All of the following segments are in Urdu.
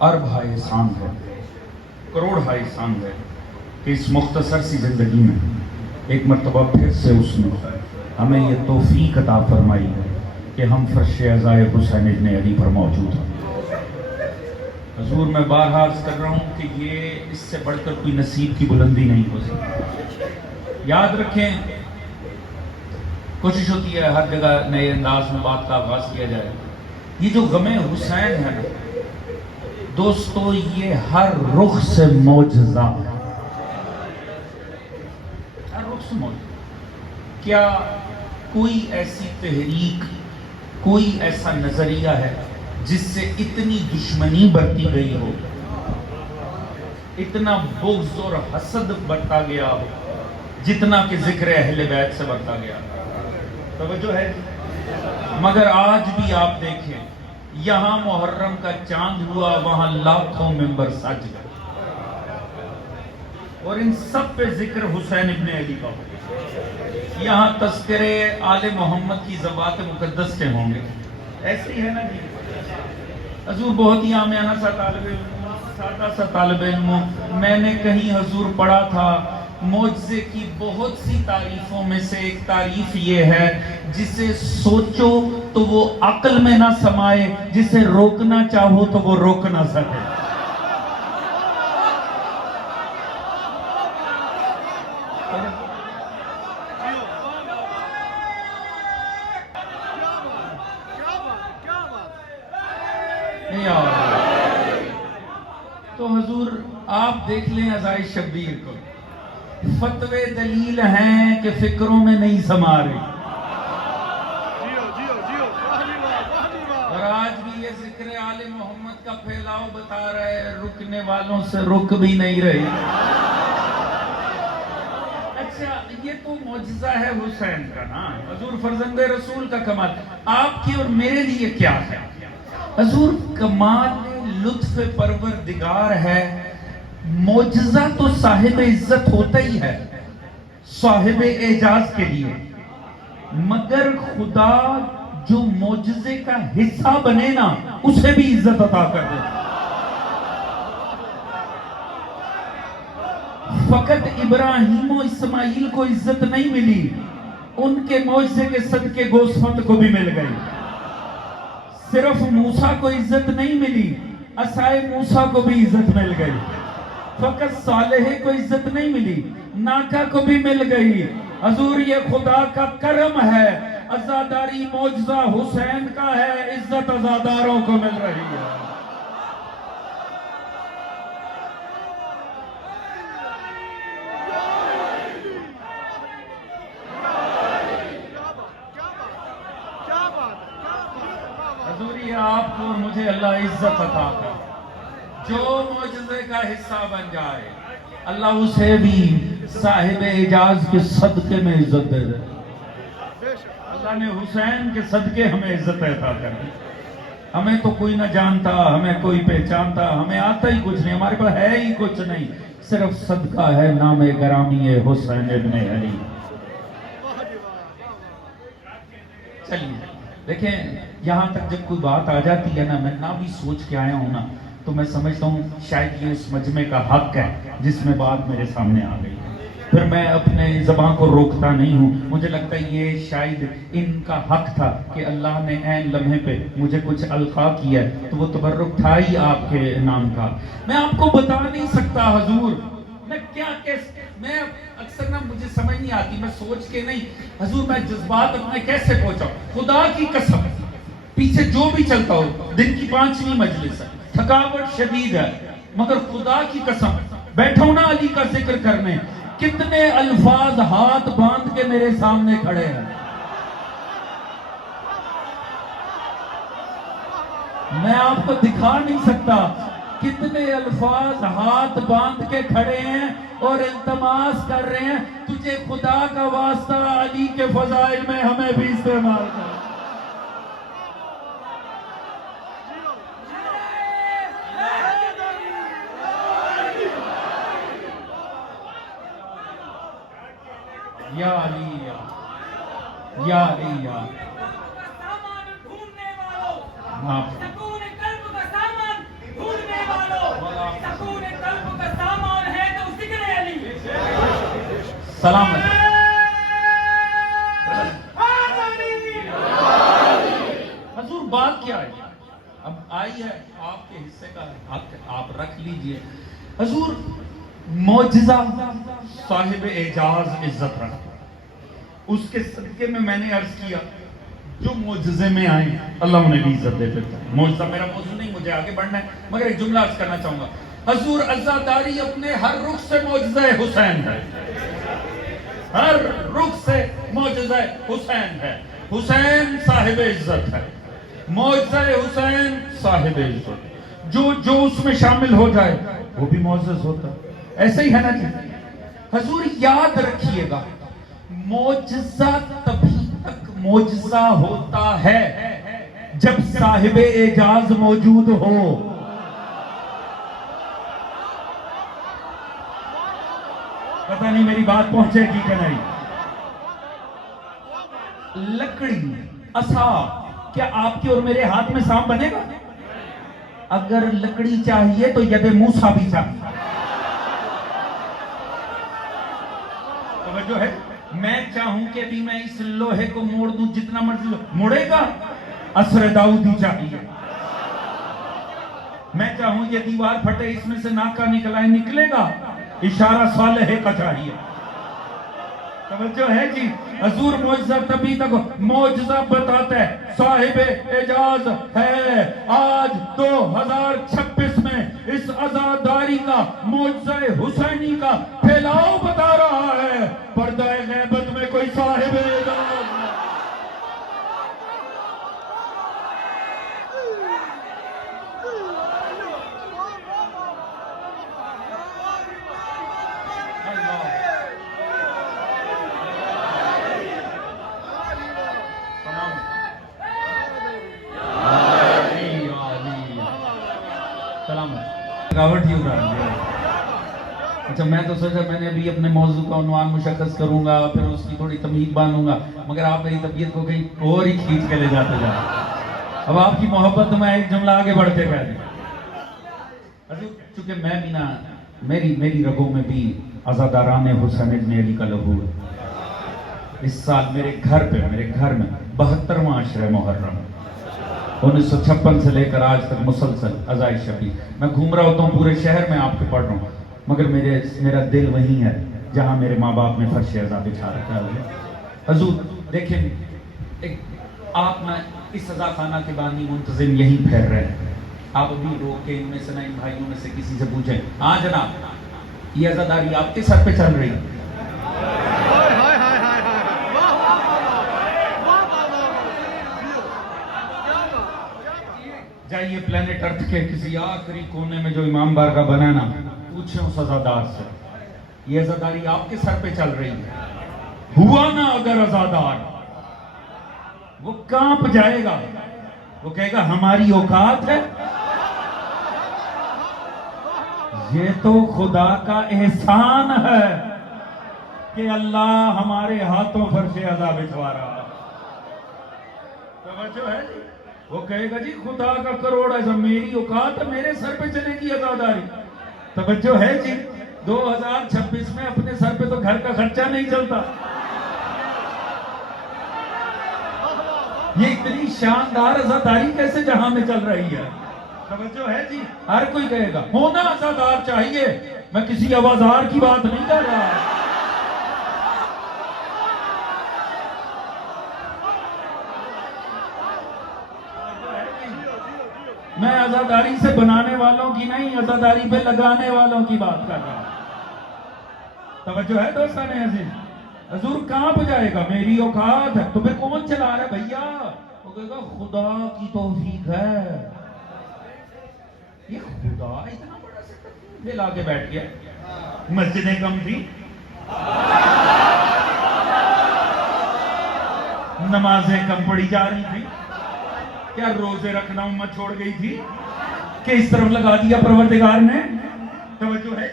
ارب ہا احسان ہے، کروڑ ہا احسان ہے کہ اس مختصر سی زندگی میں ایک مرتبہ پھر سے اس نے ہمیں یہ توفیق عطا فرمائی ہے کہ ہم فرش عزائے حسین ابن علی پر موجود ہیں۔ حضور میں بارہا عرض کر رہا ہوں کہ یہ اس سے بڑھ کر کوئی نصیب کی بلندی نہیں ہو سکتی۔ یاد رکھیں، کوشش ہوتی ہے ہر جگہ نئے انداز میں بات کا آغاز کیا جائے، یہ جو غم حسین ہے نا دوستو، یہ ہر رخ سے معجزہ ہے، ہر رخ سے معجزہ۔ کیا کوئی ایسی تحریک، کوئی ایسا نظریہ ہے جس سے اتنی دشمنی برتی گئی ہو، اتنا بغض اور حسد برتا گیا ہو، جتنا کہ ذکر اہل بیت سے برتا گیا؟ توجہ ہے؟ مگر آج بھی آپ دیکھیں، یہاں محرم کا چاند ہوا، وہاں لاکھوں ممبر سج گئے، اور ان سب پہ ذکر حسین ابن علی کا ہو۔ یہاں تذکرے آل محمد کی ذوات مقدس کے ہوں گے، ایسے ہی ہے نا جی؟ حضور بہت ہی عامیانہ سا طالب علم، سادہ سا طالب علم، میں نے کہیں حضور پڑھا تھا معجزے کی بہت سی تعریفوں میں سے ایک تعریف یہ ہے، جسے سوچو تو وہ عقل میں نہ سمائے، جسے روکنا چاہو تو وہ روک نہ سکے۔ تو حضور آپ دیکھ لیں عزائے شبیر کو، فتوے دلیل ہیں کہ فکروں میں نہیں سما رہی، اور آج بھی یہ ذکر آل محمد کا پھیلاؤ بتا رہے، رکنے والوں سے رک بھی نہیں رہی۔ اچھا، یہ تو معجزہ ہے حسین کا نا، حضور فرزند رسول کا کمال، آپ کی اور میرے لیے کیا ہے؟ حضور کمال لطف پروردگار ہے، معجزہ تو صاحب عزت ہوتا ہی ہے صاحب اعجاز کے لیے، مگر خدا جو معجزے کا حصہ بنے نا اسے بھی عزت عطا کر دے۔ فقط ابراہیم و اسماعیل کو عزت نہیں ملی، ان کے معجزے کے صدقے گوسفند کو بھی مل گئی۔ صرف موسیٰ کو عزت نہیں ملی، عصائے موسیٰ کو بھی عزت مل گئی۔ فقط صالح کو عزت نہیں ملی، ناکا کو بھی مل گئی۔ حضور یہ خدا کا کرم ہے، عزاداری معجزہ حسین کا ہے، عزت عزاداروں کو مل رہی ہے۔ حضور یہ آپ کو اور مجھے اللہ عزت عطا کر، جو معجزے کا حصہ بن جائے اللہ اسے بھی صاحب اعجاز کے صدقے میں عزت دے دے۔ اللہ نے حسین کے صدقے ہمیں عزت عطا کر دی۔ ہمیں تو کوئی نہ جانتا، ہمیں کوئی پہچانتا، ہمیں آتا ہی کچھ نہیں، ہمارے پاس ہے ہی کچھ نہیں، صرف صدقہ ہے نام گرامی حسین ابن علی۔ چلیے دیکھیں، یہاں تک جب کوئی بات آ جاتی ہے نا، میں نہ بھی سوچ کے آیا ہوں نا، تو میں سمجھتا ہوں شاید یہ اس مجمع کا حق ہے جس میں بات میرے سامنے آ گئی، پھر میں اپنے زبان کو روکتا نہیں ہوں۔ مجھے لگتا ہے یہ شاید ان کا حق تھا کہ اللہ نے عین لمحے پہ مجھے کچھ القا کیا ہے، تو وہ تبرک تھا ہی آپ کے نام کا۔ میں آپ کو بتا نہیں سکتا حضور، میں اکثر نا مجھے سمجھ نہیں آتی، میں سوچ کے نہیں حضور، میں جذبات اپنے کیسے پہنچاؤں؟ خدا کی قسم پیچھے جو بھی چلتا ہو، دن کی 5ویں مجلس ہے، تھکاوٹ شدید ہے، مگر خدا کی قسم بیٹھا ہوں نا علی کا ذکر کرنے، کتنے الفاظ ہاتھ باندھ کے میرے سامنے کھڑے ہیں۔ میں آپ کو دکھا نہیں سکتا کتنے الفاظ ہاتھ باندھ کے کھڑے ہیں اور التماس کر رہے ہیں، تجھے خدا کا واسطہ علی کے فضائل میں ہمیں بھی استعمال کر۔ یا علی یا علی یا سلامت. حضور بات کیا ہے؟ اب آئی ہے آپ کے حصے کا حق، آپ رکھ لیجئے. حضور معجزہ صاحب اعجاز عزت رکھتا، اس کے صدقے میں میں نے عرض کیا جو معجزے میں آئے اللہ انہیں بھی عزت دیتے تھے. معجزہ میرا موضوع نہیں، مجھے آگے بڑھنا ہے، مگر ایک جملہ عرض کرنا چاہوں گا. حضور عزاداری اپنے ہر رخ سے معجزہ حسین ہے، ہر رخ سے معجزہ حسین ہے. حسین صاحب عزت ہے، معجزہ حسین صاحب عزت. جو اس میں شامل ہو جائے وہ بھی معزز ہوتا ہے. ایسے ہی ہے نا جی. حضور یاد رکھیے گا، معجزہ تبھی تک معجزہ ہوتا ہے جب صاحب اعجاز موجود ہو. پتہ نہیں میری بات پہنچے گی کہ نہیں. لکڑی عصا کیا آپ کے اور میرے ہاتھ میں سانپ بنے گا؟ اگر لکڑی چاہیے تو ید موسیٰ بھی چاہیے. توجہ ہے. میں چاہوں کہ بھی میں اس لوہے کو موڑ دوں جتنا مرضی مڑے گا، عصر داؤدی چاہیے. میں چاہوں یہ دیوار پھٹے اس میں سے ناکا نکل آئے، نکلے گا، اشارہ صالح کا چاہیے. توجہ ہے جی. حضور معجزہ تبھی تک معجزہ بتاتا ہے صاحب اعجاز ہے. آج 2026 میں اس عزاداری کا معجزہ حسینی کا پھیلاؤ بتا رہا ہے. پردہ غیبت میں کوئی صاحب اعجاز رکاوٹ ہی اٹھا رہی ہے. اچھا میں تو سوچا میں نے ابھی اپنے موضوع کا عنوان مشخص کروں گا، پھر اس کی تھوڑی تمہید باندھوں گا، مگر آپ میری طبیعت کو کہیں اور ہی کھینچ کے لے جاتے جا رہے ہیں. اب آپ کی محبت میں ایک جملہ آگے بڑھتے پہلے. چونکہ میں بھی نا میری رگوں میں بھی عزاداران حسین ابن علی کا لہو ہے. اس سال میرے گھر میں 72واں عشرِ محرم 1956 سے لے کر آج تک مسلسل عزائے شبی. میں گھوم رہا ہوتا ہوں پورے شہر میں، آپ کے پڑھ رہا ہوں، مگر میرا دل وہیں ہے جہاں میرے ماں باپ نے فرش عزا بچھا رکھا ہے. حضور دیکھیں آپ نا اس عزا خانہ کے بانی منتظم یہی پھیر رہے ہیں. آپ ابھی رو کے ان میں سے نا ان بھائیوں میں سے کسی سے پوچھیں، ہاں جناب یہ عزاداری آپ کے سر پہ چل رہی ہے؟ جائیے پلانٹ ارتھ کے کسی آخری کونے میں جو امام بارگاہ بنا نا، پوچھیں اس عزادار سے یہ عزاداری آپ کے سر پہ چل رہی ہے؟ ہوا نا اگر عزادار، وہ کانپ جائے گا، وہ کہے گا ہماری اوقات ہے. یہ تو خدا کا احسان ہے کہ اللہ ہمارے ہاتھوں فرش عزا بچھوا رہا ہے. توجہ ہے جی. وہ کہے گا جی خدا کا کروڑ ہے، میری اوقات میرے سر پہ چلے گی عزاداری. توجہ ہے جی. 2026 میں اپنے سر پہ تو گھر کا خرچہ نہیں چلتا. یہ اتنی شاندار عزاداری کیسے جہاں میں چل رہی ہے. توجہ ہے جی. ہر کوئی کہے گا ہونا عزادار چاہیے. میں کسی آوازار کی بات نہیں کر رہا. میں عزاداری سے بنانے والوں کی نہیں، عزاداری پہ لگانے والوں کی بات کر رہا ہوں. توجہ ہے دوستان عزیز. حضور کانپ جائے گا میری اوقات ہے. تو پھر کون چلا رہا ہے بھیا؟ وہ کہے گا خدا کی توفیق ہے. یہ خدا اتنا بڑا سیٹپ پھیلا کے بیٹھ گیا. مسجدیں کم تھی، نمازیں کم پڑھی جا رہی تھی، کیا روزے رکھنا امت چھوڑ گئی تھی کہ اس طرف لگا دیا پروردگار نے. توجہ ہے.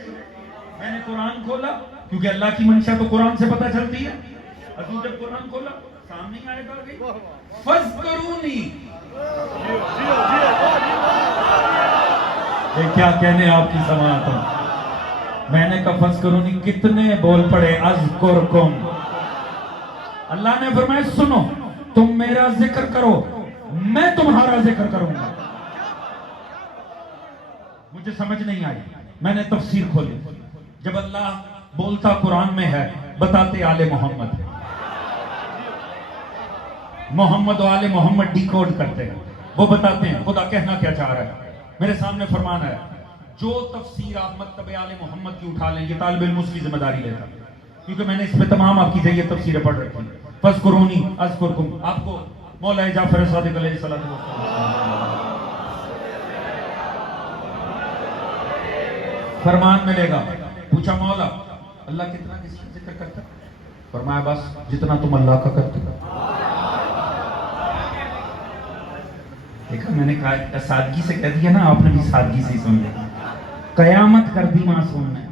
میں نے قرآن کھولا کیونکہ اللہ کی منشا تو قرآن سے پتہ چلتی ہے. حضور جب قرآن کھولا سامنے آیت آ گئی فَاذْكُرُونِي. کیا کہنے آپ کی سماعت ہوں. میں نے کہا فذکرونی کتنے بول پڑے اذکرکم. اللہ نے فرمایا سنو تم میرا ذکر کرو میں تمہارا ذکر کروں گا. مجھے سمجھ نہیں آئی, میں نے تفسیر کھولی. جب اللہ بولتا قرآن میں ہے بتاتے آل محمد, محمد و آل محمد ڈی کوڈ کرتے ہیں, وہ بتاتے ہیں خدا کہنا کیا چاہ رہا ہے. میرے سامنے فرمان ہے جو تفسیر آپ مکتب آل محمد کی اٹھا لیں یہ طالب علم اس کی ذمہ داری لیتا, کیونکہ میں نے اس پہ تمام آپ کی جائیے تفسیریں پڑھ رکھی ہیں. فذکرونی اذکرکم آپ کو مولا جعفر صادق علیہ السلام فرمان ملے گا. پوچھا مولا اللہ کتنا کس کا ذکر کرتا ہے؟ فرمایا بس جتنا تم اللہ کا کرتے ہو. دیکھا میں نے کہا سادگی سے کہہ دیا نا, آپ نے بھی سادگی سے سن لیا. قیامت کر دی معصوم نے.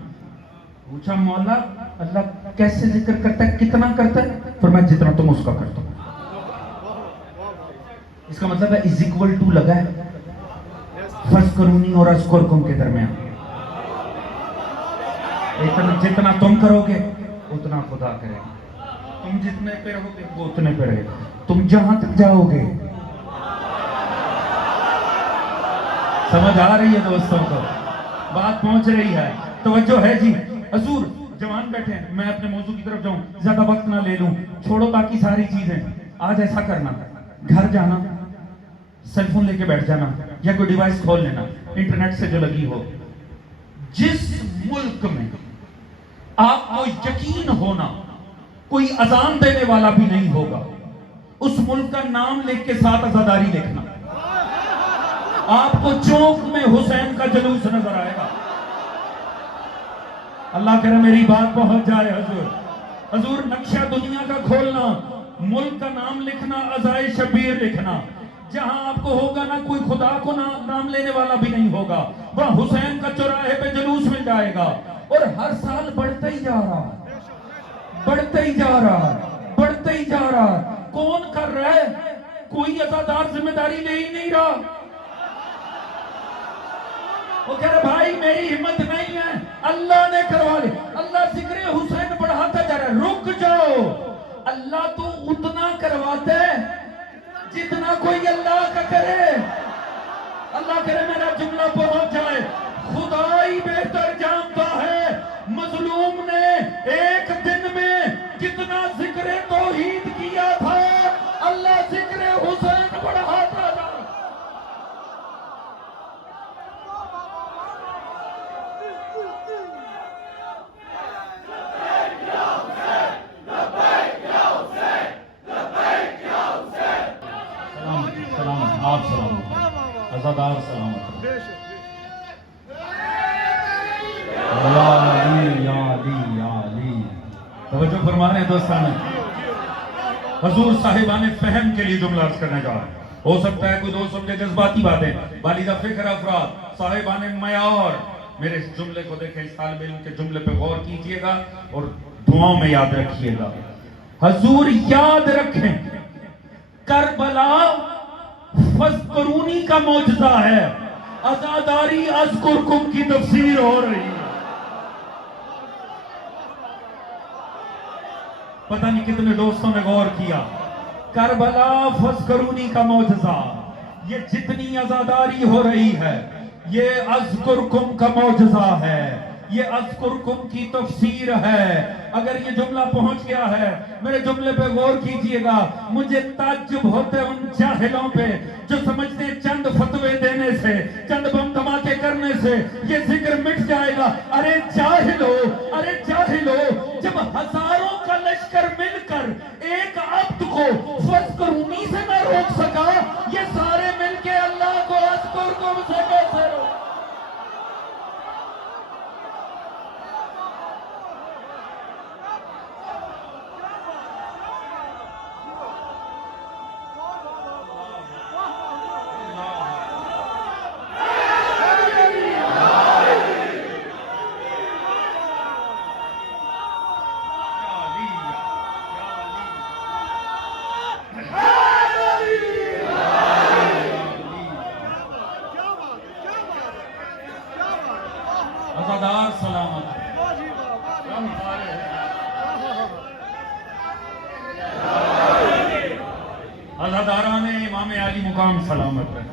پوچھا مولا اللہ کیسے ذکر کرتا ہے, کتنا کرتا ہے؟ فرمایا جتنا تم اس کا کرتے ہو. اس کا مطلب ہے از اکول ٹو لگا ہے فذکرونی اور اذکرکم کے درمیان. جتنا تم کرو گے اتنا خدا کرے گا, تم جتنے پہ رہو گے وہ اتنے پہ رہے گا. تم جہاں تک جاؤ گے. سمجھ آ رہی ہے دوستوں کو, بات پہنچ رہی ہے, توجہ ہے جی. حضور جوان بیٹھے ہیں, میں اپنے موضوع کی طرف جاؤں, زیادہ وقت نہ لے لوں, چھوڑو باقی ساری چیزیں. آج ایسا کرنا, گھر جانا سیل فون لے کے بیٹھ جانا یا کوئی ڈیوائس کھول لینا انٹرنیٹ سے جو لگی ہو. جس ملک میں آپ کو یقین ہونا کوئی اذان دینے والا بھی نہیں ہوگا, اس ملک کا نام لکھ کے ساتھ عزاداری لکھنا. آپ کو چوک میں حسین کا جلوس نظر آئے گا. اللہ کرے میری بات پہنچ جائے. حضور نقشہ دنیا کا کھولنا, ملک کا نام لکھنا, عزائے شبیر لکھنا. جہاں آپ کو ہوگا نا کوئی خدا کو نام لینے والا بھی نہیں ہوگا, وہاں حسین کا چوراہے پہ جلوس مل جائے گا. اور ہر سال بڑھتا ہی جا رہا, بڑھتا ہی جا رہا, بڑھتا ہی جا رہا. کون کر رہا ہے؟ کوئی عزادار ذمہ داری لے ہی نہیں رہا. وہ کہہ رہے بھائی میری ہمت نہیں ہے, اللہ نے کروا لی. اللہ ذکر حسین بڑھاتا جا رہا ہے. رک جاؤ, اللہ تو اتنا کرواتا ہے جتنا کوئی اللہ کا کرے. اللہ کرے میرا جملہ پہنچ جائے. خدا ہی بہتر جانتا ہے مظلوم نے ایک دن میں کتنا ذکر توحید کیا تھا. اللہ ذکر حسین بڑھاتا جا. سلامت آپ سلامت, عزادار سلامت. یا علی یا علی یا علی. توجہ فرما رہے ہیں دوستان. حضور صاحبان فہم کے لیے جملہ عرض کرنے جا رہا ہے. ہو سکتا ہے کوئی دوست سمجھے جذباتی باتیں, والدہ فکر افراد, صاحبان معیار میرے اس جملے کو دیکھیں, اس طالب علم کے جملے پہ غور کیجئے گا اور دعاؤں میں یاد رکھیے گا. حضور یاد رکھیں کربلا فذکرونی کا معجزہ ہے, عزاداری اذکرکم کی تفسیر ہو رہی ہے. پتہ نہیں کتنے دوستوں نے غور کیا. کربلا فذکرونی کا معجزہ, یہ جتنی عزاداری ہو رہی ہے یہ اذکرکم کا معجزہ ہے, یہ اذکرکم کی تفسیر ہے. اگر یہ جملہ پہنچ گیا ہے میرے جملے پہ غور کیجئے گا. مجھے تعجب ہوتا ہے ان جاہلوں پہ جو سمجھتے ہیں چند فتوے دینے سے, چند بم دھماکے کرنے سے یہ ذکر مٹ جائے گا. ارے جاہلو, ارے جاہلو, جب ہزاروں کا لشکر مل کر ایک عبد کو فذکرونی سے نہ روک سکا, یہ سارے مل کے اللہ کو اذکرکم سے کیسے روک. عزادار سلامت. عزاداران امام علی مقام سلامت رہے،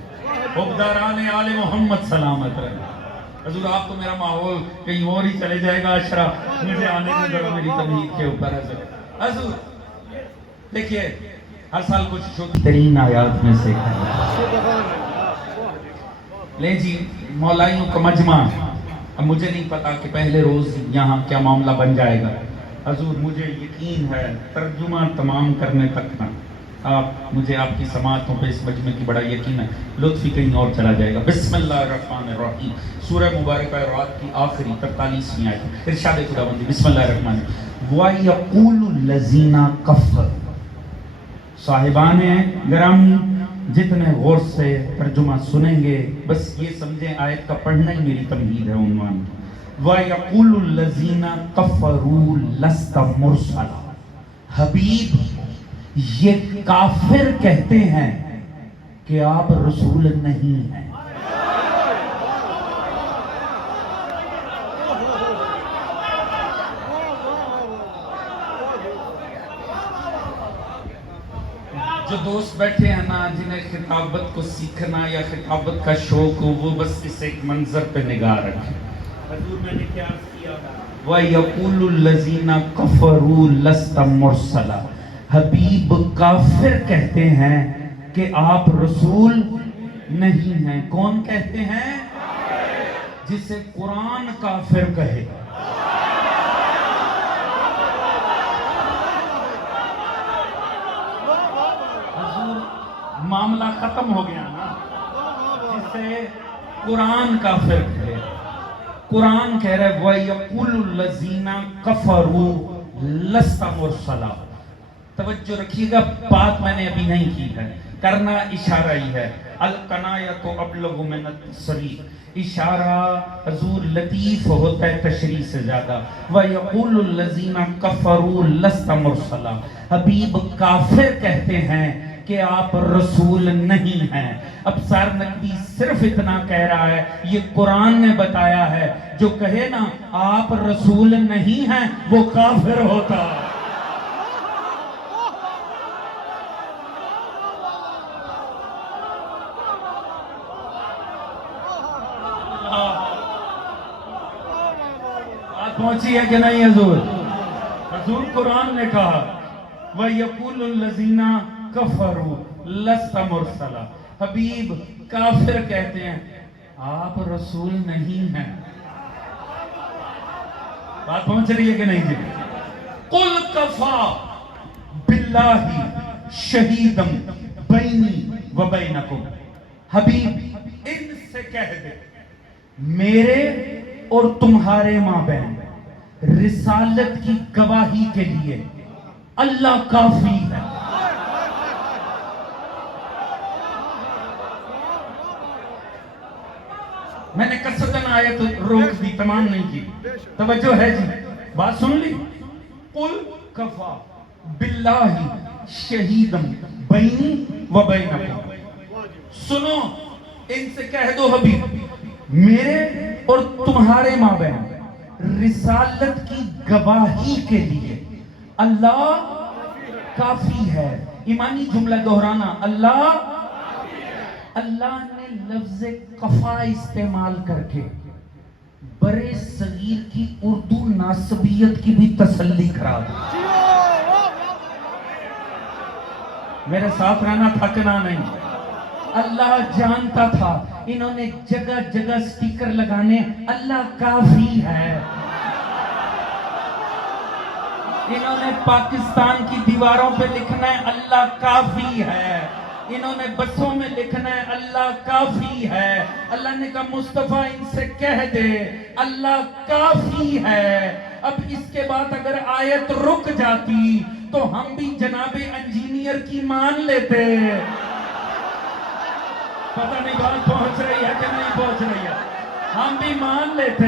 حقداران آل محمد سلامت رہے۔ حضور آپ تو میرا ماحول کہیں اور ہی چلے جائے گا، اشرا مجھے آنے میں ذرا میری تمہید کے اوپر حضور دیکھیے ہر سال کچھ چھوٹی ترین آیات میں سے لیں جی مولائیوں کا مجمع۔ اب مجھے نہیں پتا کہ پہلے روز یہاں کیا معاملہ بن جائے گا، حضور مجھے یقین ہے ترجمہ تمام کرنے تک نا آپ مجھے آپ کی سماعتوں پہ اس مجمع کی بڑا یقین ہے، لطف ہی کہیں اور چلا جائے گا۔ بسم اللہ الرحمن الرحیم، سورہ مبارکہ رات کی آخری 43ویں آیت، ارشاد خداوندی بسم اللہ الرحمن الرحیم وَيَقُولُ الَّذِينَ كَفَرُوا۔ صاحبان گرامی جتنے غور سے ترجمہ سنیں گے بس یہ سمجھیں آیت کا پڑھنا ہی میری تمہید ہے عنوان۔ وَيَقُولُ الَّذِينَ كَفَرُوا لَسْتَ مُرْسَلًا، حبیب یہ کافر کہتے ہیں کہ آپ رسول نہیں ہیں۔ جو دوست بیٹھے ہیں نا جنہیں خطابت کو سیکھنا یا خطابت کا شوق ہو وہ بس اس ایک منظر پہ نگاہ رکھیں۔ حضور میں نے کیا کیا؟ وَيَقُولُ الَّذِينَ كَفَرُوا لَسْتَ مُرْسَلًا، حبیب کافر کہتے ہیں کہ آپ رسول نہیں ہیں۔ کون کہتے ہیں؟ جسے قرآن کافر کہے۔ معاملہ ختم ہو گیا نا، جسے قرآن کافر کہے۔ قرآن کہہ رہے وَيَقُولُ الَّذِينَ كَفَرُوا لَسْتَ مُرْسَلًا۔ توجہ رکھیے گا، بات میں نے ابھی نہیں کی ہے، کرنا اشارہ ہی ہے۔ القنایۃ ابلغ من التصریح، اشارہ حضور لطیف ہوتا ہے تشریح سے زیادہ۔ وَيَقُولُ الَّذِينَ كَفَرُوا لَسْتَ مُرْسَلًا، حبیب کافر کہتے ہیں کہ آپ رسول نہیں ہیں۔ اب سار نقوی صرف اتنا کہہ رہا ہے، یہ قرآن نے بتایا ہے، جو کہے نا آپ رسول نہیں ہیں وہ کافر ہوتا ہے۔ بات پہنچی ہے کہ نہیں حضور؟ حضور قرآن نے کہا وَيَقُولُ الَّذِينَ كَفَرُوا لَسْتَ مُرْسَلًا، حبیب کافر کہتے ہیں آپ رسول نہیں ہیں۔ بات پہنچ رہی ہے کہ نہیں جی؟ قُلْ كَفَى بِاللَّهِ شَهِيدًا بَيْنِي وَبَيْنَكُمْ، حبیب ان سے کہہ دے میرے اور تمہارے مابین رسالت کی گواہی کے لیے اللہ کافی ہے۔ میں نے قصداً آیت روک دی، تمام نہیں کی، توجہ ہے جی؟ بات سن لی؟ قُلْ كَفَى بِاللَّهِ شَهِيدًا بَيْنِي وَبَيْنَكُمْ، سنو ان سے کہہ دو حبیب میرے اور تمہارے مابین رسالت کی گواہی کے لیے اللہ کافی ہے۔ ایمانی جملہ دہرانا، اللہ نے لفظ کفا استعمال کر کے برے صغیر کی اردو ناسبیت کی بھی تسلی کرا دی۔ میرے ساتھ رہنا، تھکنا نہیں۔ اللہ جانتا تھا انہوں نے جگہ جگہ سٹیکر لگانے اللہ کافی ہے، انہوں نے پاکستان کی دیواروں پہ لکھنا ہے اللہ کافی ہے، انہوں نے بسوں میں لکھنا ہے اللہ کافی ہے۔ اللہ نے کہا مصطفیٰ ان سے کہہ دے اللہ کافی ہے۔ اب اس کے بعد اگر آیت رک جاتی تو ہم بھی جناب انجینئر کی مان لیتے۔ پتہ نہیں بات پہنچ رہی ہے کہ نہیں پہنچ رہی ہے؟ ہم بھی مان لیتے،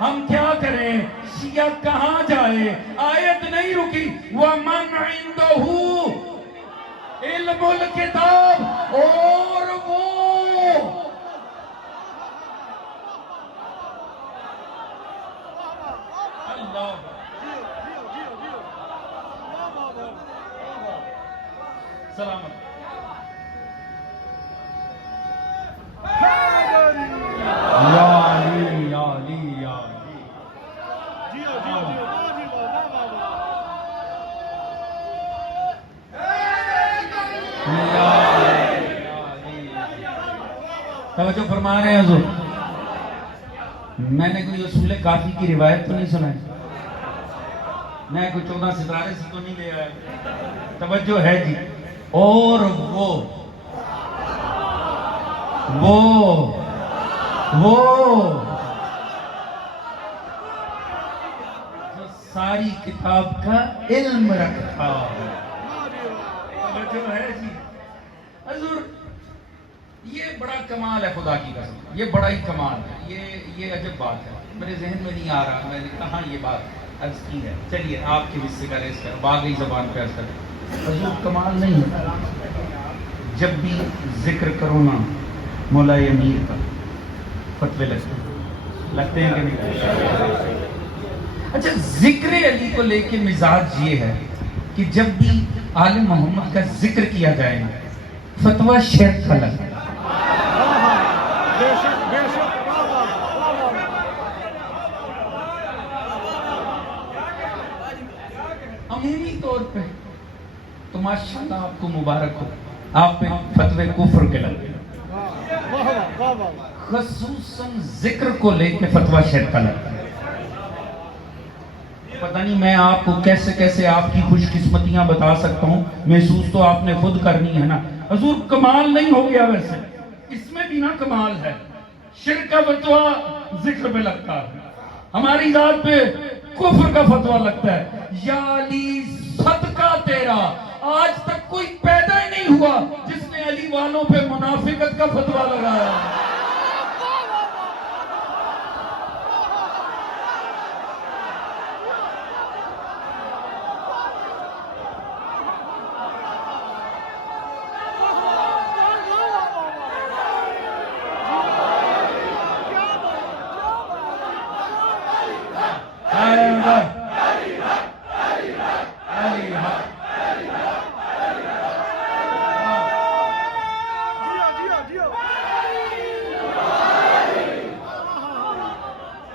ہم کیا کریں؟ شیعہ کہاں جائے؟ آیت نہیں رکی، وَمَنْ عِنْدَهُ علم الکتاب، اور وہ اللہ سلامت. یا علی یا علی یا علی. توجہ فرما رہے ہیں حضور. میں نے کوئی اصول کافی کی روایت تو نہیں سنائی, میں کوئی 14 ستارے سے تو نہیں لے آیا. توجہ ہے جی. اور وہ جو ساری کتاب کا علم رکھتا ہے. توجہ ہے جی. حضور یہ بڑا کمال ہے, خدا کی قسم, یہ بڑا ہی کمال ہے. یہ عجب بات ہے, میرے ذہن میں نہیں آ رہا, میں نے کہاں یہ بات عرض کی ہے. چلیے آپ کے حصے کا ریس کر, باغی زبان پہ عرض کر. حضور کمال نہیں ہوتا جب بھی ذکر کرو نا مولا امیر کا, فتوے لگتے ہیں کہ نہیں؟ اچھا, ذکر علی کو لے کے مزاج یہ ہے کہ جب بھی آل محمد کا ذکر کیا جائے نا, فتویٰ شرک کا لگتا ہے. عمومی طور پہ تو ماشاءاللہ آپ کو مبارک ہو, آپ پہ فتوے کفر کے لگتے ہیں. خصوصاً ذکر کو لے کے فتویٰ شرک کا لگتا ہے. پتہ نہیں میں آپ کو کیسے کیسے آپ کی خوش قسمتیاں بتا سکتا ہوں, محسوس تو آپ نے خود کرنی ہے نا. حضور کمال نہیں ہو گیا ویسے, اس میں بھی نا کمال ہے. شرک کا فتویٰ ذکر پہ لگتا ہے, ہماری ذات پہ کفر کا فتویٰ لگتا ہے. یا علی صدقہ تیرا, آج تک کوئی پیدا ہی نہیں ہوا جس نے علی والوں پہ منافقت کا فتویٰ لگایا.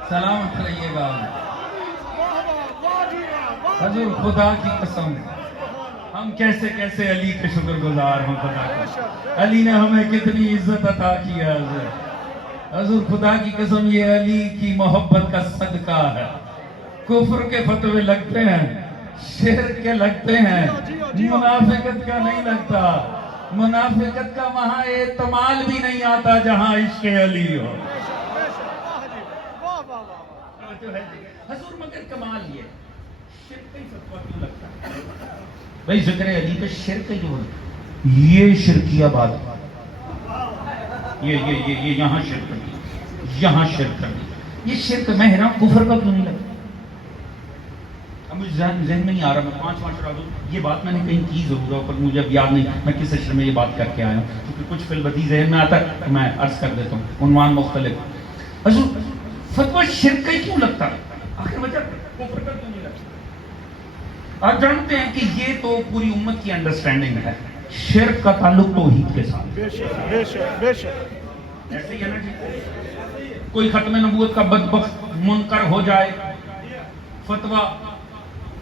سلامت رہیے گا. حضور خدا کی قسم ہم کیسے کیسے علی کے شکر گزار ہوں. خدا کا علی نے ہمیں کتنی عزت عطا کیا. حضور خدا کی قسم یہ علی کی محبت کا صدقہ ہے. کفر کے فتوے لگتے ہیں, شرک کے لگتے ہیں, منافقت کا نہیں لگتا. منافقت کا وہاں احتمال بھی نہیں آتا جہاں عشق علی ہو. حضور مگر کمال یہ شرک کا ہی فتویٰ کیوں لگتا ہے بھائی؟ ذکر علی پہ شرک ہی جو ہے, یہ شرکیہ بات, یہ یہاں شرک کر دی, یہاں شرک کر دی. یہ شرک میں ہے نا, کفر کا کیوں نہیں لگتا؟ اب مجھے ذہن میں نہیں آ رہا, میں 5 اشرا دوں. یہ بات میں نے کہیں کی ضرور ہے, پر مجھے اب یاد نہیں میں کس اشر میں یہ بات کر کے آیا ہوں, کیونکہ کچھ فی البدیہہ ذہن میں آتا ہے میں عرض کر دیتا ہوں, عنوان مختلف. حضور فتویٰ شرک کا ہی کیوں لگتا ہے؟ آخر وجہ کفر کا کیوں نہیں لگتا؟ آپ جانتے ہیں کہ یہ تو پوری امت کی انڈرسٹینڈنگ ہے, شرک کا تعلق توحید کے ساتھ. بے شک ایسے ہی ہے نا جی. کوئی ختم نبوت کا بدبخت منکر ہو جائے, فتویٰ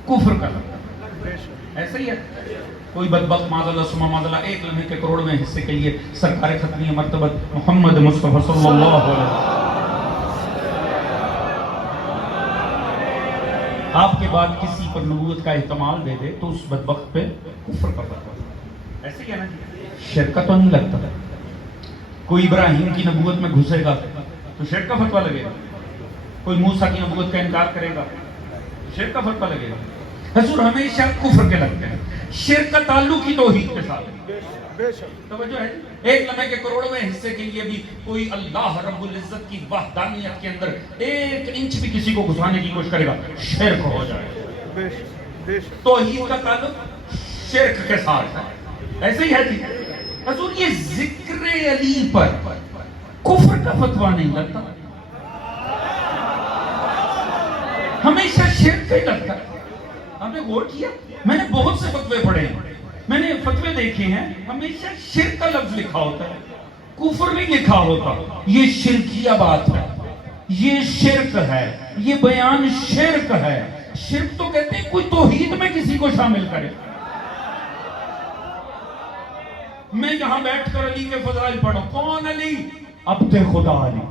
کفر کا لگتا ہے. ایسے ہی ہے. کوئی بدبخت معاذ اللہ ثم معاذ اللہ 1 لمحے کے کروڑ میں حصے کے لیے سرکار ختمیہ مرتبہ محمد مصطفیٰ صلی اللہ علیہ وسلم آپ کے بعد کسی پر نبوت کا احتمال دے دے تو اس بدبخت پہ کفر کا فتویٰ. ایسے ہی ہے نا جی. شرک کا تو نہیں لگتا. کوئی ابراہیم کی نبوت میں گھسے گا تو شرک کا فتویٰ لگے گا. کوئی موسیٰ کی نبوت کا انکار کرے گا تو شرک کا فتویٰ لگے گا. حضور ہمیشہ کفر کے لگتے ہیں. شرک کا تعلق ہی توحید کے ساتھ. توجہ ہے, 1 لمحے کے کروڑویں حصے کے لیے بھی کوئی اللہ رب العزت کی وحدانیت کے اندر 1 انچ بھی کسی کو گھسانے کی کوشش کرے گا, شرک ہو جائے. توحید کا تعلق شرک کے ساتھ ہے. ایسے ہی ہے جی. حضور یہ ذکر علی پر کفر کا فتویٰ نہیں لگتا, ہمیشہ شرک کا ہی لگتا. آپ نے غور کیا, میں نے بہت سے فتوے پڑھے ہیں, میں نے فتوے دیکھے ہیں ہمیشہ شرک کا لفظ لکھا ہوتا ہے، کفر نہیں لکھا ہوتا. یہ شرکیہ بات ہے، یہ شرک ہے، یہ بیان شرک ہے. شرک تو کہتے ہیں کوئی توحید میں کسی کو شامل کرے. میں یہاں بیٹھ کر علی کے فضائل پڑھوں. کون علی؟ عبد خدا علی.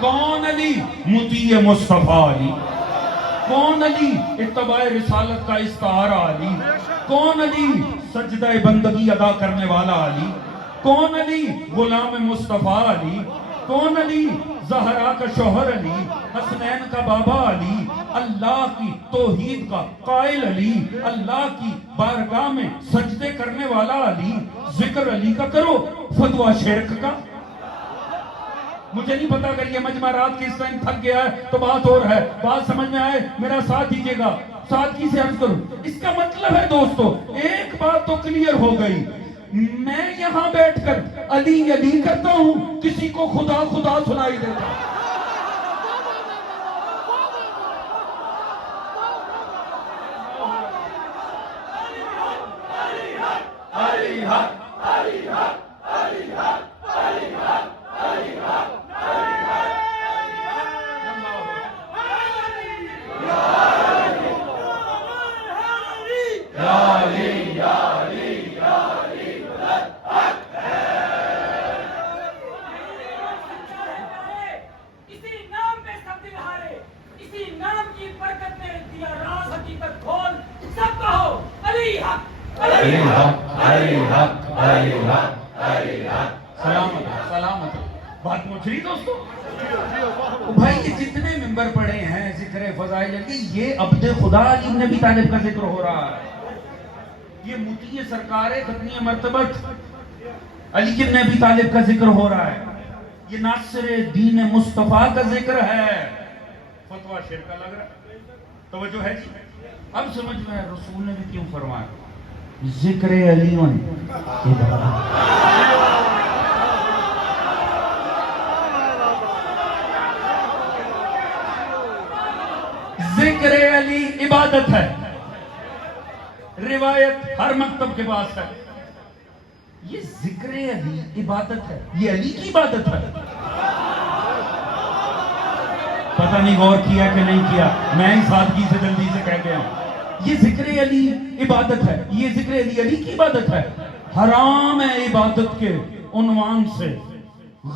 کون علی؟ مطیع مصطفیٰ علی. کون علی؟ اتباع رسالت کا استعارہ علی. کون علی؟ سجدہ بندگی ادا کرنے والا علی. کون علی؟ غلام مصطفیٰ علی. کون علی؟ زہرا کا شوہر علی، حسنین کا بابا علی، اللہ کی توحید کا قائل علی، اللہ کی بارگاہ میں سجدے کرنے والا علی. ذکر علی کا کرو، فتویٰ شرک کا. مجھے نہیں پتا اگر یہ مجمع رات کے اس ٹائم تھک گیا ہے تو بات اور ہے، بات سمجھ میں آئے میرا ساتھ دیجیے گا. سادگی سے عرض کروں، اس کا مطلب ہے دوستو ایک بات تو کلیئر ہو گئی، میں یہاں بیٹھ کر علی علی کرتا ہوں، کسی کو خدا خدا سنائی دیتا ہوں. سلامت سلامت. بات پوچھ رہی دوستو بھائی، یہ جتنے ممبر پڑے ہیں ذکر فضائل علی، یہ عبد خدا علی بن ابی طالب کا ذکر ہو رہا ہے. یہ مطیع سرکار ختمی مرتبت علی بن ابی طالب کا ذکر ہو رہا ہے. یہ ناصر دین مصطفیٰ کا ذکر ہے. فتویٰ شرک کا لگ رہا ہے. توجہ ہے جی. اب سمجھ میں رسول نے بھی کیوں فرمایا ذکر علی ذکر علی عبادت ہے. روایت ہر مکتب کے پاس ہے. یہ ذکر علی عبادت ہے، یہ علی کی عبادت ہے. پتہ نہیں غور کیا کہ نہیں کیا، میں ہی سادگی سے جلدی سے کہہ گیا ہوں. یہ ذکر علی عبادت ہے، یہ ذکر علی علی کی عبادت ہے. حرام ہے عبادت کے عنوان سے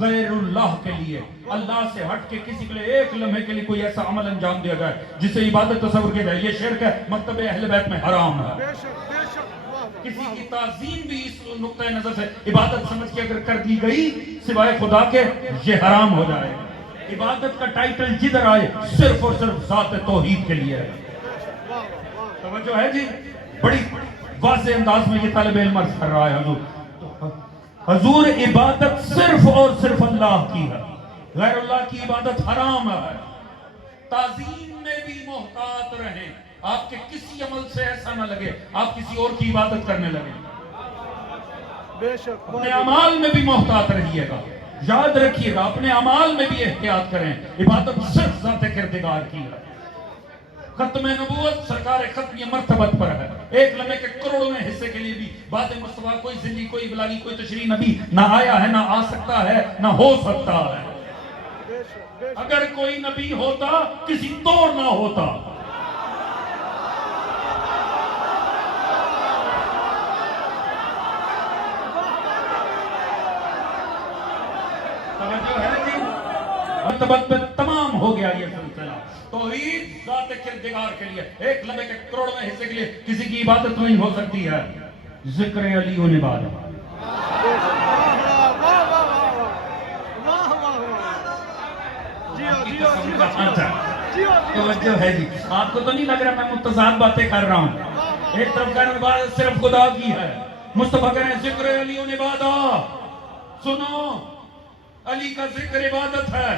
غیر اللہ کے لیے، اللہ سے ہٹ کے کسی کے لیے ایک لمحے کے لیے کوئی ایسا عمل انجام دیا جائے جسے عبادت تصور کیا جائے. یہ شرک ہے، مکتب اہل بیت میں حرام ہے. کسی کی تعظیم بھی اس نقطۂ نظر سے عبادت سمجھ کے اگر کر دی گئی سوائے خدا کے، یہ حرام ہو جائے. عبادت کا ٹائٹل جدھر آئے صرف اور صرف ذات توحید کے لیے ہے. توجہ ہے جی. بڑی واضح انداز میں یہ طالب علم عرض کر رہا ہے حضور عبادت صرف اور صرف اللہ کی ہے، غیر اللہ کی عبادت حرام ہے. تعظیم میں بھی محتاط رہیں، آپ کے کسی عمل سے ایسا نہ لگے آپ کسی اور کی عبادت کرنے لگیں. اپنے اعمال میں بھی محتاط رہیے گا. یاد رکھیے گا اپنے اعمال میں بھی احتیاط کریں. عبادت صرف ذات کردگار کی ہے. ختم نبوت سرکار ختمی مرتبت پر ہے. ایک لمحے کے کروڑویں حصے کے لیے بھی بات مصطفیٰ کوئی ذلی کوئی بلاغی کوئی تشریح نبی نہ آیا ہے، نہ آ سکتا ہے، نہ ہو سکتا ہے. اگر کوئی نبی ہوتا کسی طور نہ ہوتا. توجہ ہے جی. مرتبت پہ تمام ہو گیا یہ سلسلہ. توحید ذات کردگار کے لیے ایک لمحے کے کروڑویں حصے کے لیے کسی کی عبادت نہیں ہو سکتی ہے. ذکر علی ہونے بعد توجہ ہے جی. آپ کو تو نہیں لگ رہا میں متضاد باتیں کر رہا ہوں. ایک طرف کہنے عبادت صرف خدا کی ہے، مصطفیٰ کہہ رہے ہیں ذکر علی ہونے بعد. سنو، علی کا ذکر عبادت ہے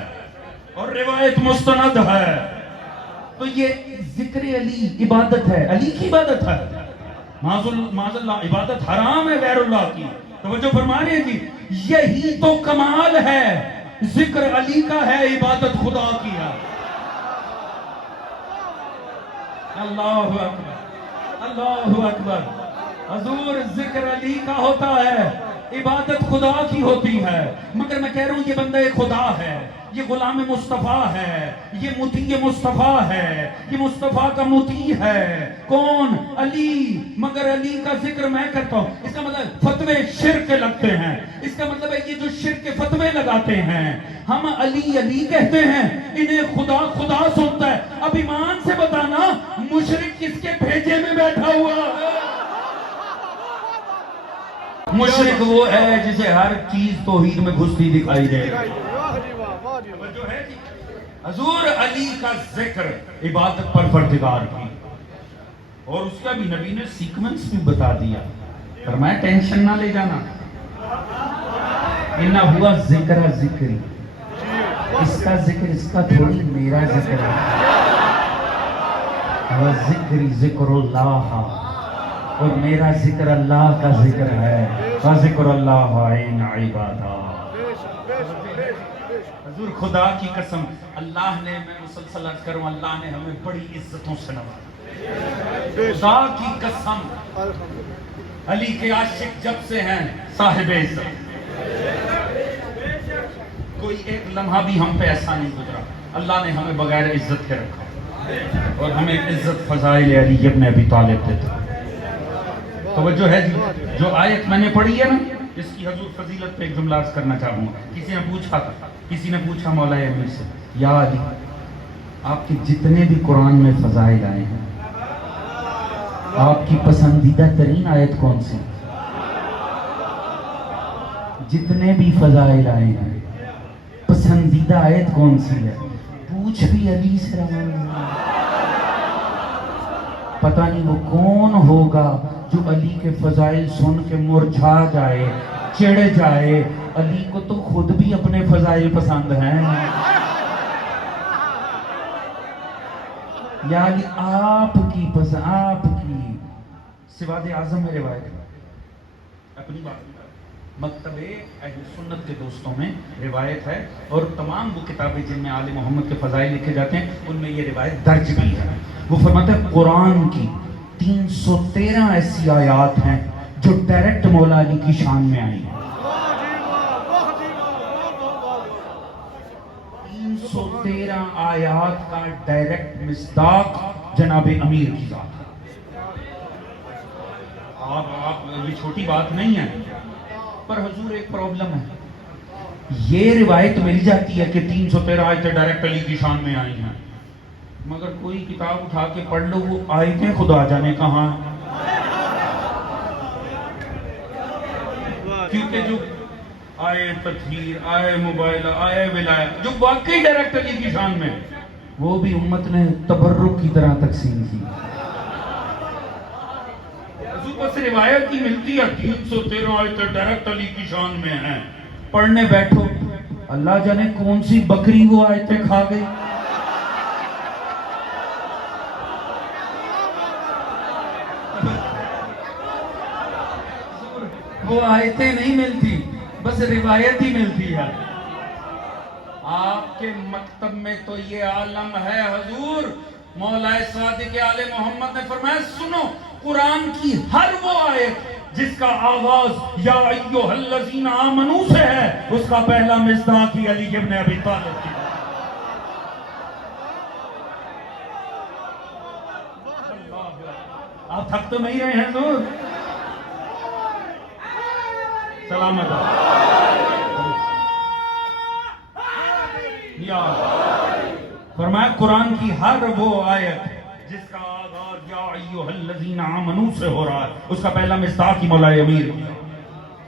اور روایت مستند ہے. تو یہ ذکر علی عبادت ہے، علی کی عبادت ہے. معاذ اللہ عبادت حرام ہے غیر اللہ کی. توجہ فرما رہے ہیں جی. یہی تو کمال ہے، ذکر علی کا ہے، عبادت خدا کی ہے. اللہ اکبر. اللہ اکبر. حضور ذکر علی کا ہوتا ہے، عبادت خدا کی ہوتی ہے، مگر میں کہہ رہا ہوں یہ بندہ ایک خدا ہے، یہ غلام مصطفیٰ ہے، یہ مطیع مصطفیٰ ہے، یہ مصطفیٰ کا مطیع ہے. کون؟ علی. مگر علی کا ذکر میں کرتا ہوں. اس کا مطلب فتوے شرک لگتے ہیں. اس کا مطلب ہے یہ جو شرک کے فتوے لگاتے ہیں، ہم علی علی کہتے ہیں، انہیں خدا خدا سنتا ہے. اب ایمان سے بتانا مشرک کس کے بھیجے میں بیٹھا ہوا ہے؟ مشرک وہ ہے جسے ہر چیز توحید میں گھستی دکھائی دے. جو ہے حضور علی کا ذکر عبادت پروردگار کی، اور اس کا بھی نبی نے سیکوینس بھی بتا دیا. فرمایا ٹینشن نہ لے جانا، انہا ہوا ذکر ذکری، اس کا ذکر اس کا تھوڑی میرا ذکر ہے. وہ ذکری ذکر اللہ، اور میرا ذکر اللہ کا ذکر ہے. ذکر اللہ عین عبادہ. حضور خدا کی قسم، اللہ نے، میں مسلسل عرض کروں، اللہ نے ہمیں بڑی عزتوں سے نوازا. خدا کی قسم، علی کے عاشق جب سے ہیں صاحب عزت. کوئی ایک لمحہ بھی ہم پہ ایسا نہیں گزرا اللہ نے ہمیں بغیر عزت کے رکھا، اور ہمیں عزت فضائل علی ابن ابی طالب دیتا. توجہ ہے جی. جو آیت میں نے پڑھی ہے نا، اس کی حضور فضیلت پہ ایک جملہ عرض کرنا چاہوں گا. کسی نے پوچھا مولا امیر سے، یا علی آپ کے جتنے بھی قرآن میں فضائل آئے ہیں، آپ کی پسندیدہ ترین آیت کون سی؟ جتنے بھی فضائل آئے ہیں پسندیدہ آیت کون سی ہے؟ پوچھ بھی علی سے رہا. پتہ نہیں وہ کون ہوگا جو علی کے فضائل سن کے مرجھا جائے، چڑھ جائے. علی کو تو خود بھی اپنے فضائل پسند ہیں. یا علی آپ کی پسند، آپ کی. سواد اعظم میں روایت ہے، اپنی بات مکتب اہل سنت کے دوستوں میں روایت ہے، اور تمام وہ کتابیں جن میں آل محمد کے فضائل لکھے جاتے ہیں ان میں یہ روایت درج بھی ہے. وہ فرماتا ہے قرآن کی 313 ایسی آیات ہیں جو ڈائریکٹ مولا علی کی شان میں آئی ہیں. 313 آیات کا ڈائریکٹ مصداق جناب امیر کی ذات. آپ یہ چھوٹی بات نہیں ہے. پر حضور ایک پرابلم ہے، یہ روایت مل جاتی ہے کہ 313 آیتیں ڈائریکٹ علی کی شان میں آئی ہیں، مگر کوئی کتاب اٹھا کے پڑھ لو وہ آیتیں خدا جانے کہاں ہیں. کیونکہ جو آئے تطہیر، آئے موبائل، آئے ولایت جو واقعی ڈائریکٹ علی کی شان میں، وہ بھی امت نے تبرک کی طرح تقسیم کی. بس روایت کی ملتی ہے 313 آیتیں ڈائریکٹ علی کی شان میں ہیں، پڑھنے بیٹھو اللہ جانے کون سی بکری وہ آیتیں کھا گئی. وہ آیتیں نہیں ملتی، بس روایت ہی ملتی ہے. آپ کے مکتب میں تو یہ عالم ہے حضور. مولا صادق آل محمد نے فرمایا سنو، قرآن کی ہر وہ آیت جس کا آغاز یا ایھا الذین آمنو سے ہے، اس کا پہلا مصداق ہی علی ابن ابی طالب کی. آپ تھک تو نہیں رہے ہیں حضور؟ سلامت یا فرمایا قرآن کی ہر وہ آیت جس کا آغاز یا ایھا الذین آمنو سے ہو رہا ہے، اس کا پہلا مصداق ہی مولا امیر.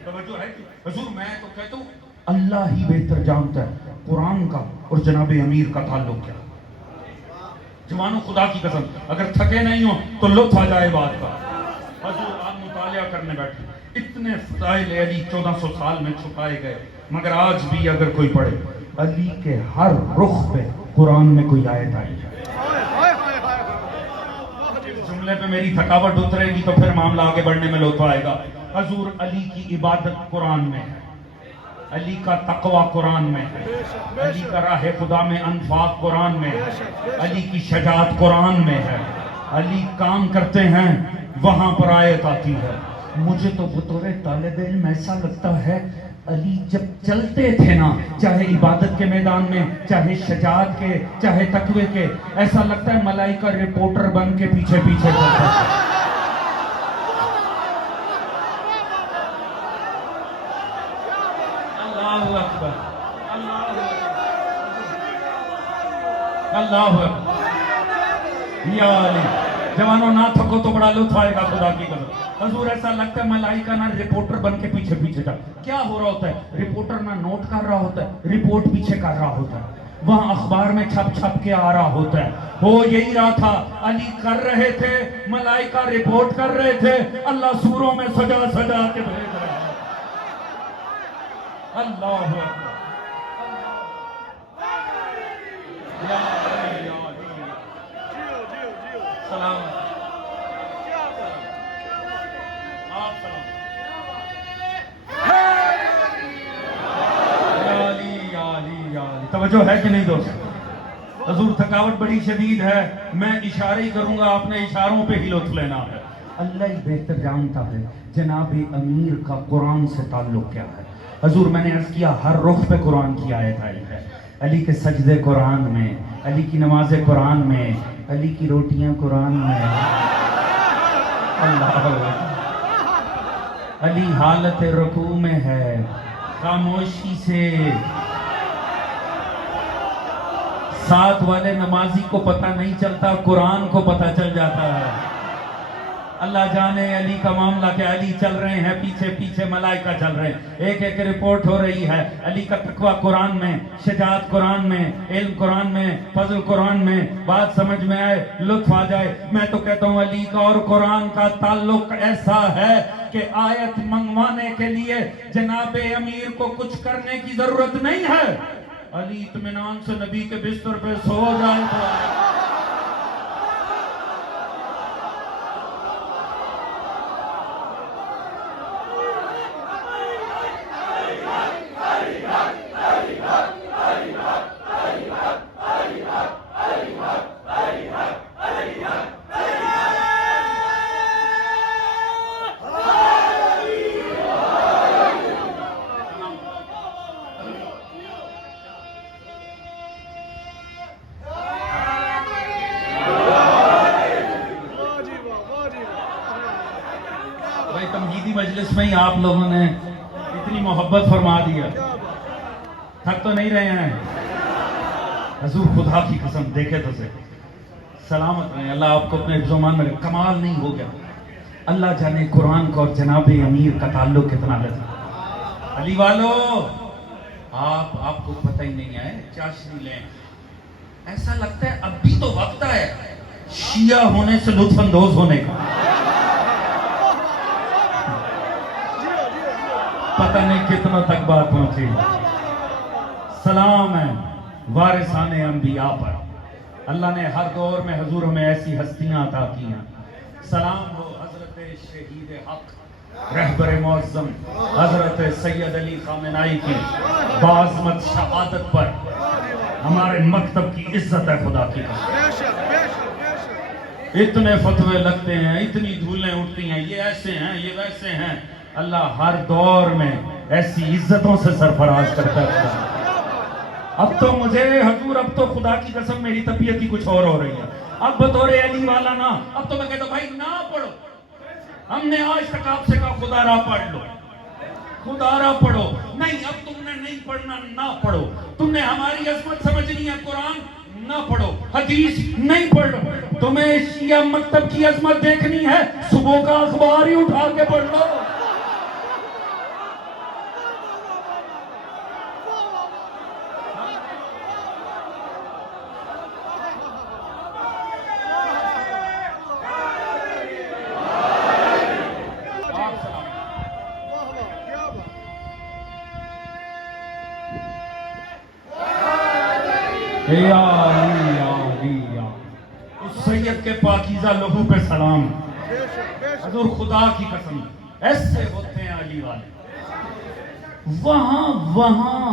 توجہ ہے کہ حضور میں تو کہتا ہوں اللہ ہی بہتر جانتا ہے قرآن کا اور جناب امیر کا تعلق کیا. جوانوں خدا کی قسم اگر تھکے نہیں ہو تو لطف آ جائے بات کا. حضور آپ مطالعہ کرنے بیٹھے، اتنے فضائل علی 1400 سال میں چھپائے گئے، مگر آج بھی اگر کوئی پڑھے علی کے ہر رخ پہ قرآن میں کوئی آیت آئی ہے. جملے پہ میری تھکاوٹ اترے گی تو پھر معاملہ آگے بڑھنے میں لطف آئے گا. حضور علی کی عبادت قرآن میں ہے، علی کا تقوی قرآن میں ہے، علی کا راہ خدا میں انفاق قرآن میں ہے، علی کی شجاعت قرآن میں ہے. علی کام کرتے ہیں وہاں پر آیت آتی ہے. مجھے تو بطور طالب علم ایسا لگتا ہے علی جب چلتے تھے نا، چاہے عبادت کے میدان میں، چاہے شجاعت کے، چاہے تقوی کے، ایسا لگتا ہے ملائکہ رپورٹر بن کے پیچھے پیچھے چلتا تھا. اللہ اکبر، اللہ اکبر. یا علی جوانوں نہ تھکو تو بڑا لطف آئے گا خدا کی قسم. حضور ایسا لگتا ہے ملائکہ نہ رپورٹر بن کے پیچھے پیچھے تھا. کیا ہو رہا ہوتا ہے؟ رپورٹر نہ نوٹ کر رہا ہوتا ہے، رپورٹ پیچھے کر رہا ہوتا ہے. وہاں اخبار میں چھپ چھپ کے آ رہا ہوتا ہے. ہو یہی رہا تھا، علی کر رہے تھے، ملائکہ رپورٹ کر رہے تھے، اللہ سوروں میں سجا سجا کے بھیج رہا ہے. اللہ اکبر. سلام توجہ ہے کہ نہیں دوست؟ حضور تھکاوٹ بڑی شدید ہے، میں اشارے ہی کروں گا، آپ نے اشاروں پہ ہی لطف لینا ہے. اللہ ہی بہتر جانتا ہے جناب امیر کا قرآن سے تعلق کیا ہے. حضور میں نے عرض کیا ہر رخ پہ قرآن کی آیت آئی ہے. علی کے سجدے قرآن میں، علی کی نماز قرآن میں، علی کی روٹیاں قرآن میں. اللہ علی حالت رکوع میں ہے، خاموشی سے. ساتھ والے نمازی کو پتہ نہیں چلتا، قرآن کو پتہ چل جاتا ہے. اللہ جانے علی کا معاملہ کہ علی چل رہے ہیں، پیچھے پیچھے ملائکہ چل رہے ہیں، ایک ایک رپورٹ ہو رہی ہے. علی کا تقویٰ قرآن میں، شجاعت قرآن میں، علم قرآن میں، فضل قرآن میں. بات سمجھ میں آئے، لطف آ جائے. میں تو کہتا ہوں علی کا اور قرآن کا تعلق ایسا ہے کہ آیت منگوانے کے لیے جناب امیر کو کچھ کرنے کی ضرورت نہیں ہے. علی اطمینان سے نبی کے بستر پہ سو جائے تو مجلس میں ہی آپ لوگوں نے اتنی محبت فرما دیا. تھک تو نہیں رہے ہیں؟ حضور خدا کی قسم دیکھے تو سے سلامت رہیں. اللہ آپ کو اپنے حفظ و امان میں. کمال نہیں ہو گیا؟ اللہ جانے قرآن کو اور جناب امیر کا تعلق کتنا لذیذ. علی والو آپ کو پتہ ہی نہیں ہے، چاشنی لیں. ایسا لگتا ہے اب بھی تو وقت ہے شیعہ ہونے سے لطف اندوز ہونے کا. پتہ نہیں کتنا تک بات پہنچی. سلام ہے وارثان انبیاء پر. اللہ نے ہر دور میں حضور ہمیں ایسی ہستیاں عطا کی ہیں. سلام ہو حضرت شہید حق رہبر معظم حضرت سید علی خامنائی کی بعظمت شہادت پر. ہمارے مکتب کی عزت ہے خدا کی قسم. اتنے فتوے لگتے ہیں، اتنی دھولیں اٹھتی ہیں، یہ ایسے ہیں، یہ ویسے ہیں. اللہ ہر دور میں ایسی عزتوں سے سرفراز کرتا ہے. اب تو مجھے حضور، اب تو خدا کی قسم میری طبیعت ہی کچھ اور ہو رہی ہے. اب بطور علی والا نا، اب تو میں کہتا ہوں بھائی نہ پڑھو. ہم نے آج تک آپ سے کہا خدا را پڑھ لو، خدا را پڑھو. نہیں، اب تم نے نہیں پڑھنا، نہ پڑھو. تم نے ہماری عظمت سمجھنی ہے، قرآن نہ پڑھو، حدیث نہیں پڑھو. تمہیں شیعہ مکتب کی عظمت دیکھنی ہے، صبح کا اخبار ہی اٹھا کے پڑھ لو. یا علی یا علی یا اس سید کے پاکیزہ لہو پہ سلام. حضور خدا کی قسم ایسے ہوتے ہیں علی والے. وہاں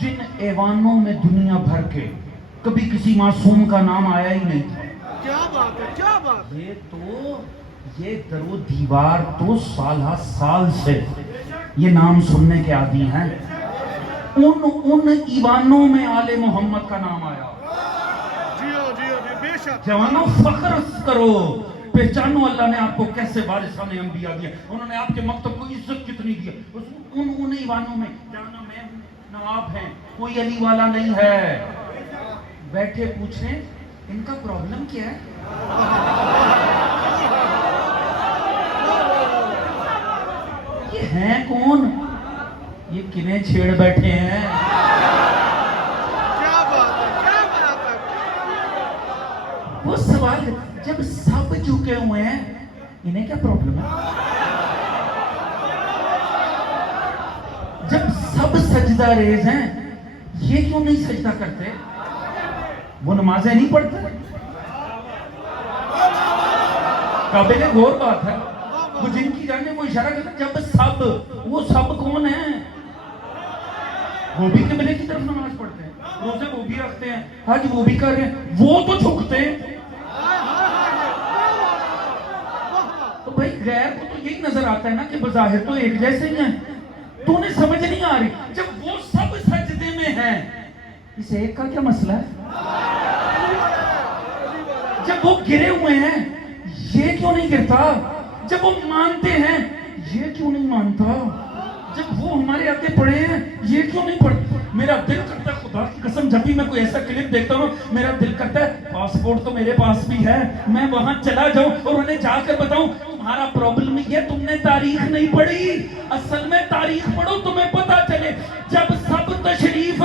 جن ایوانوں میں دنیا بھر کے کبھی کسی معصوم کا نام آیا ہی نہیں تھا، کیا بات ہے، کیا بات ہے. یہ درو دیوار تو سالہ سال سے یہ نام سننے کے عادی ہیں. ان ایوانوں میں آل محمد کا نام آیا. جی بے شک. جوانوں فخر کرو، پہچانو اللہ نے آپ کو کیسے وارثان انبیاء دیا، انہوں نے آپ کے مکتب کو عزت کتنی دیا. ان ایوانوں میں جانا میں نواب ہیں، کوئی علی والا نہیں ہے. بیٹھے پوچھیں ان کا پرابلم کیا ہے؟ یہ ہیں کون؟ یہ کنہیں چھیڑ بیٹھے ہیں. کیا بات ہے، کیا بات ہے. وہ سوال جب سب جھکے ہوئے ہیں انہیں کیا پرابلم ہے؟ جب سب سجدہ ریز ہیں یہ کیوں نہیں سجدہ کرتے؟ وہ نمازیں نہیں پڑھتے؟ قابل غور بات ہے. وہ جن کی جانے وہ اشارہ کرتا ہے جب سب، وہ سب کون ہیں؟ وہ بھی قبلے کی طرف نماز پڑھتے ہیں، روزے وہ بھی رکھتے ہیں، حج وہ بھی کر رہے ہیں، وہ تو جھکتے ہیں. تو بھائی غیر کو تو یہی نظر آتا ہے نا کہ بظاہر تو ایک جیسے ہی ہیں. تو انہیں سمجھ نہیں آ رہی جب وہ سب سجدے میں ہیں اس ایک کا کیا مسئلہ ہے؟ جب وہ گرے ہوئے ہیں یہ کیوں نہیں گرتا؟ جب وہ مانتے ہیں یہ کیوں نہیں مانتا؟ جب وہ ہمارے آگے پڑے ہیں یہ کیوں نہیں پڑھتے؟ میرا دل کرتا ہے خدا کی قسم جب بھی میں کوئی ایسا کلپ دیکھتا ہوں میرا دل کرتا ہے پاسپورٹ تو میرے پاس بھی ہے، میں وہاں چلا جاؤں اور انہیں جا کر بتاؤں تمہارا پرابلم یہ تم نے تاریخ نہیں پڑھی. اصل میں تاریخ پڑھو تمہیں پتا چلے. جب سب تشریف